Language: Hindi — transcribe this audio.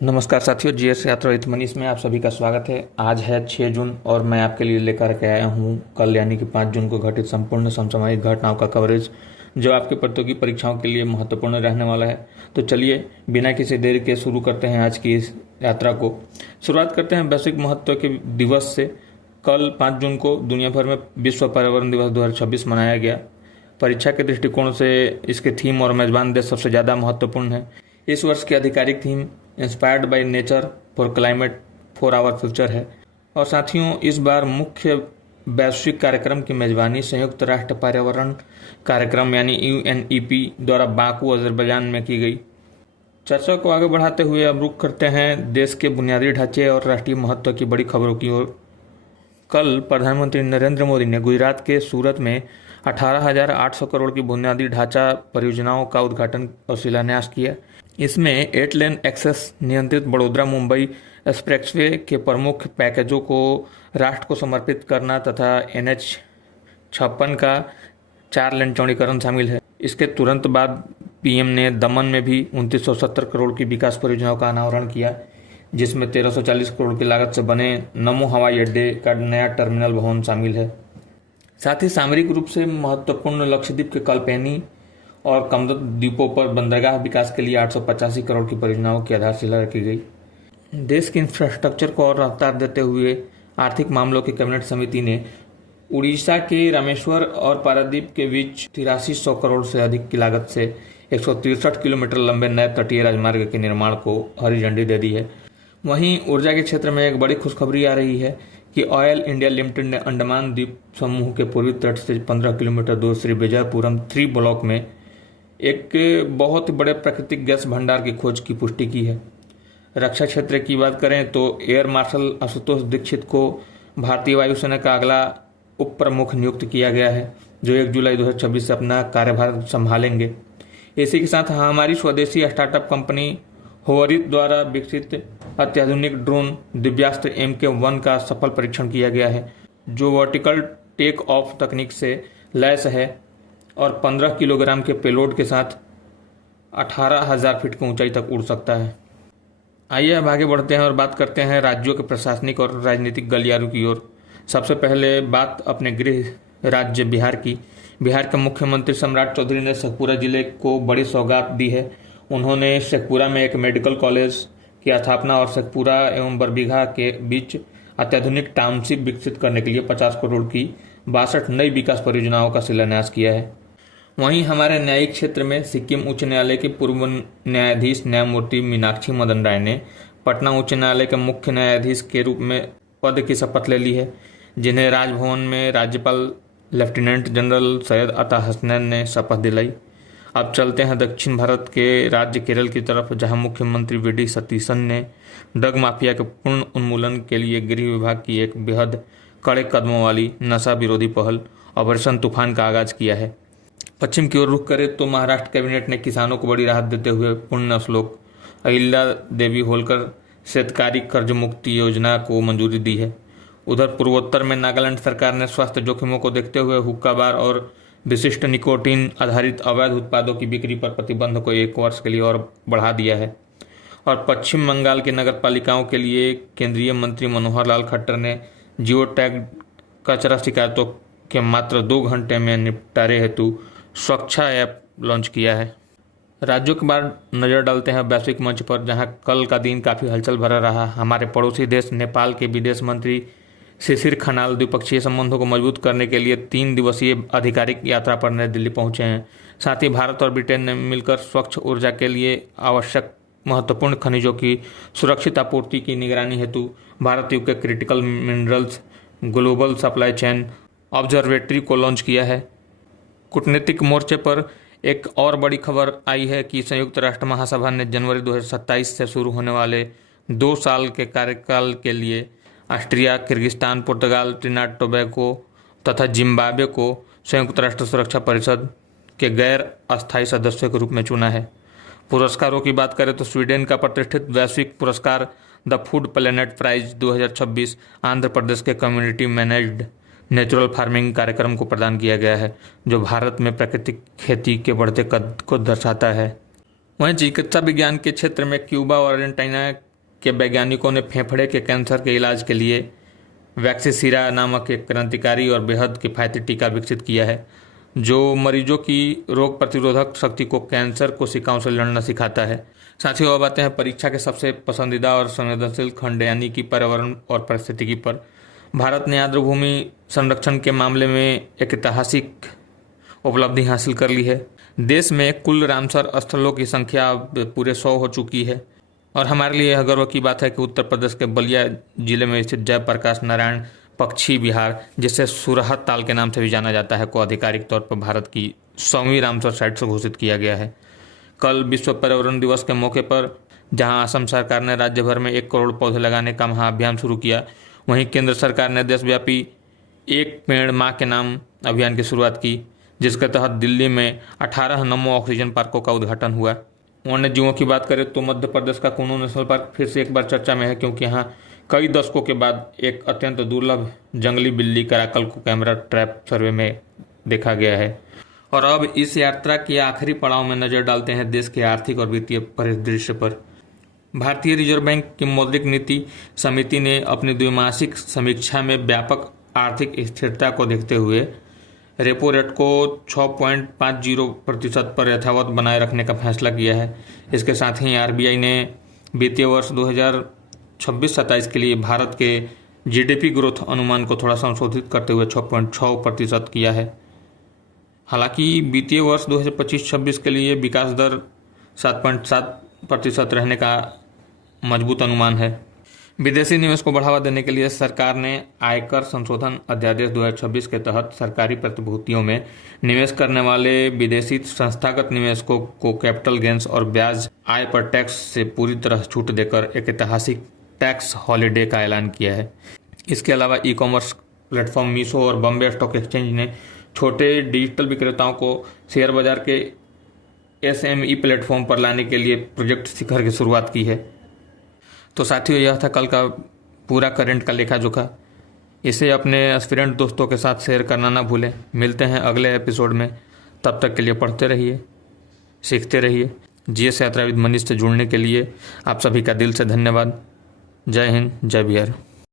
नमस्कार साथियों, जीएस यात्रा विद मनीष में आप सभी का स्वागत है। आज है 6 जून और मैं आपके लिए लेकर के आया हूं कल यानी कि 5 जून को घटित संपूर्ण समसामयिक घटनाओं का कवरेज, जो आपके प्रतियोगी परीक्षाओं के लिए महत्वपूर्ण रहने वाला है। तो चलिए बिना किसी देरी के शुरू करते हैं आज की इस यात्रा को। शुरुआत करते हैं वैश्विक महत्व के दिवस से। कल 5 जून को दुनिया भर में विश्व पर्यावरण दिवस 2026 मनाया गया। परीक्षा के दृष्टिकोण से इसके थीम और मेजबान देश सबसे ज़्यादा महत्वपूर्ण है। इस वर्ष की आधिकारिक theme inspired by nature for climate for our future है। और साथियों, इस बार मुख्य वैश्विक कार्यक्रम की मेजबानी संयुक्त राष्ट्र पर्यावरण कार्यक्रम यानी यूएनईपी द्वारा बाकू अजरबैजान में की गई। चर्चा को आगे बढ़ाते हुए अब रुख करते हैं देश के बुनियादी ढांचे और राष्ट्रीय महत्व की बड़ी खबरों की ओर। कल प्रधानमंत्री नरेंद्र मोदी ने गुजरात के सूरत में 18,800 करोड़ की बुनियादी ढांचा परियोजनाओं का उद्घाटन और शिलान्यास किया। इसमें 8 लेन एक्सेस नियंत्रित बड़ोदरा मुंबई एक्सप्रेसवे के प्रमुख पैकेजों को राष्ट्र को समर्पित करना तथा NH-56 का 4 लेन चौड़ीकरण शामिल है। इसके तुरंत बाद पीएम ने दमन में भी 2970 करोड़ की विकास परियोजनाओं का अनावरण किया, जिसमें 1340 करोड़ की लागत से बने नमो हवाई अड्डे का नया टर्मिनल भवन शामिल है। साथ ही सामरिक रूप से महत्वपूर्ण लक्षद्वीप के कल्पेनी और कमदत द्वीपों पर बंदरगाह विकास के लिए 885 करोड़ की परियोजनाओं की आधारशिला रखी गई। देश के इंफ्रास्ट्रक्चर को और रफ्तार देते हुए आर्थिक मामलों की कैबिनेट समिति ने उड़ीसा के रामेश्वर और पारादीप के बीच 8300 करोड़ से अधिक की लागत से 163 किलोमीटर लंबे नए तटीय राजमार्ग के निर्माण को हरी झंडी दे दी है। वहीं ऊर्जा के क्षेत्र में एक बड़ी खुशखबरी आ रही है कि ऑयल इंडिया लिमिटेड ने अंडमान द्वीप समूह के पूर्वी तट से 15 किलोमीटर दूर श्री विजयपुरम 3 ब्लॉक में एक बहुत बड़े प्राकृतिक गैस भंडार की खोज की पुष्टि की है। रक्षा क्षेत्र की बात करें तो एयर मार्शल आशुतोष दीक्षित को भारतीय वायुसेना का अगला उप प्रमुख नियुक्त किया गया है, जो 1 जुलाई 2026 से अपना कार्यभार संभालेंगे। इसी के साथ हमारी स्वदेशी स्टार्टअप कंपनी होवरित द्वारा विकसित अत्याधुनिक ड्रोन दिव्यास्त्र MK1 का सफल परीक्षण किया गया है, जो वर्टिकल टेक ऑफ तकनीक से लैस है और 15 किलोग्राम के पेलोड के साथ 18,000 फीट की ऊंचाई तक उड़ सकता है। आइए अब आगे बढ़ते हैं और बात करते हैं राज्यों के प्रशासनिक और राजनीतिक गलियारों की ओर। सबसे पहले बात अपने गृह राज्य बिहार की। बिहार के मुख्यमंत्री सम्राट चौधरी ने शेखपुरा जिले को बड़ी सौगात दी है। उन्होंने शेखपुरा में एक मेडिकल कॉलेज की स्थापना और शेखपुरा एवं बरबीघा के बीच अत्याधुनिक टाउनशिप विकसित करने के लिए 50 करोड़ की 62 नई विकास परियोजनाओं का शिलान्यास किया है। वहीं हमारे न्यायिक क्षेत्र में सिक्किम उच्च न्यायालय के पूर्व न्यायाधीश न्यायमूर्ति मीनाक्षी मदन राय ने पटना उच्च न्यायालय के मुख्य न्यायाधीश के रूप में पद की शपथ ले ली है, जिन्हें राजभवन में राज्यपाल लेफ्टिनेंट जनरल सैयद अता हसनैन ने शपथ दिलाई। अब चलते हैं दक्षिण भारत के राज्य केरल की तरफ, जहां मुख्यमंत्री VD सतीशन ने ड्रग माफिया के पूर्ण उन्मूलन के लिए गृह विभाग की एक बेहद कड़े कदमों वाली नशा विरोधी पहल ऑपरेशन तूफान का आगाज किया है। पश्चिम की ओर रुख करें तो महाराष्ट्र कैबिनेट ने किसानों को बड़ी राहत देते हुए पुण्य श्लोक अहिल्या देवी होलकर शेतकारी कर्ज मुक्ति योजना को मंजूरी दी है। उधर पूर्वोत्तर में नागालैंड सरकार ने स्वास्थ्य जोखिमों को देखते हुए हुक्का बार और विशिष्ट निकोटीन आधारित अवैध उत्पादों की बिक्री पर प्रतिबंध को 1 वर्ष के लिए और बढ़ा दिया है। और पश्चिम बंगाल की नगर पालिकाओं के लिए केंद्रीय मंत्री मनोहर लाल खट्टर ने जियो टैग कचरा शिकायतों के मात्र 2 घंटे में निपटारे हेतु स्वच्छा ऐप लॉन्च किया है। राज्यों के बाद नजर डालते हैं वैश्विक मंच पर, जहां कल का दिन काफ़ी हलचल भरा रहा। हमारे पड़ोसी देश नेपाल के विदेश मंत्री शिशिर खनाल द्विपक्षीय संबंधों को मजबूत करने के लिए 3 दिवसीय आधिकारिक यात्रा पर नई दिल्ली पहुंचे हैं। साथ ही भारत और ब्रिटेन ने मिलकर स्वच्छ ऊर्जा के लिए आवश्यक महत्वपूर्ण खनिजों की सुरक्षित आपूर्ति की निगरानी हेतु भारत युग के critical minerals global supply chain observatory को लॉन्च किया है। कूटनीतिक मोर्चे पर एक और बड़ी खबर आई है कि संयुक्त राष्ट्र महासभा ने जनवरी 2027 से शुरू होने वाले 2 साल के कार्यकाल के लिए ऑस्ट्रिया, किर्गिस्तान, पुर्तगाल, ट्रिनिडाद टोबैगो तथा जिम्बाब्वे को संयुक्त राष्ट्र सुरक्षा परिषद के गैर अस्थायी सदस्य के रूप में चुना है। पुरस्कारों की बात करें तो स्वीडन का प्रतिष्ठित वैश्विक पुरस्कार the food planet prize 2026 Andhra Pradesh के कम्युनिटी मैनेज्ड नेचुरल फार्मिंग कार्यक्रम को प्रदान किया गया है, जो भारत में प्राकृतिक खेती के बढ़ते कद को दर्शाता है। वहीं चिकित्सा विज्ञान के क्षेत्र में क्यूबा और अर्जेंटीना के वैज्ञानिकों ने फेफड़े के कैंसर के इलाज के लिए वैक्सीसीरा नामक एक क्रांतिकारी और बेहद किफ़ायती टीका विकसित किया है, जो मरीजों की रोग प्रतिरोधक शक्ति को कैंसर कोशिकाओं से लड़ना सिखाता है। साथियों, अब आते हैं परीक्षा के सबसे पसंदीदा और संवेदनशील खंड यानी कि पर्यावरण और पारिस्थितिकी पर। भारत ने आर्द्रभूमि संरक्षण के मामले में एक ऐतिहासिक उपलब्धि हासिल कर ली है। देश में कुल रामसर स्थलों की संख्या अब पूरे 100 हो चुकी है और हमारे लिए यह गर्व की बात है कि उत्तर प्रदेश के बलिया जिले में स्थित जयप्रकाश नारायण पक्षी विहार, जिसे सुरहत ताल के नाम से भी जाना जाता है, को आधिकारिक तौर पर भारत की 100वीं रामसर साइट से घोषित किया गया है। कल विश्व पर्यावरण दिवस के मौके पर जहां असम सरकार ने राज्य भर में 1 करोड़ पौधे लगाने का महाअभियान शुरू किया, वहीं केंद्र सरकार ने देशव्यापी एक पेड़ माँ के नाम अभियान की शुरुआत की, जिसके तहत दिल्ली में 18 नमो ऑक्सीजन पार्कों का उद्घाटन हुआ। वन्य जीवों की बात करें तो मध्य प्रदेश का कुन्नू नेशनल पार्क फिर से एक बार चर्चा में है, क्योंकि यहाँ कई दशकों के बाद एक अत्यंत दुर्लभ जंगली बिल्ली कराकल को कैमरा ट्रैप सर्वे में देखा गया है। और अब इस यात्रा के आखिरी पड़ाव में नजर डालते हैं देश के आर्थिक और वित्तीय परिदृश्य पर। भारतीय रिजर्व बैंक की मौद्रिक नीति समिति ने अपनी द्विमासिक समीक्षा में व्यापक आर्थिक स्थिरता को देखते हुए रेपो रेट को 6.50% पर यथावत बनाए रखने का फैसला किया है। इसके साथ ही आरबीआई ने वित्तीय वर्ष 2026-27 के लिए भारत के जीडीपी ग्रोथ अनुमान को थोड़ा संशोधित करते हुए 6.6% किया है। हालांकि वित्तीय वर्ष 2025-26 के लिए विकास दर 7.7% रहने का मजबूत अनुमान है। विदेशी निवेश को बढ़ावा देने के लिए सरकार ने आयकर संशोधन अध्यादेश 2026 के तहत सरकारी प्रतिभूतियों में निवेश करने वाले विदेशी संस्थागत निवेशकों को कैपिटल गेंस और ब्याज आय पर टैक्स से पूरी तरह छूट देकर एक ऐतिहासिक टैक्स हॉलिडे का ऐलान किया है। इसके अलावा ई कॉमर्स प्लेटफॉर्म मीशो और बॉम्बे स्टॉक एक्सचेंज ने छोटे डिजिटल विक्रेताओं को शेयर बाजार के एसएमई प्लेटफॉर्म पर लाने के लिए प्रोजेक्ट शिखर की शुरुआत की है। तो साथियों, यह था कल का पूरा करंट का लेखा जोखा। इसे अपने एस्पिरेंट दोस्तों के साथ शेयर करना ना भूलें। मिलते हैं अगले एपिसोड में, तब तक के लिए पढ़ते रहिए, सीखते रहिए। जीएस यात्रा विद मनीष से जुड़ने के लिए आप सभी का दिल से धन्यवाद। जय हिंद, जय बिहार।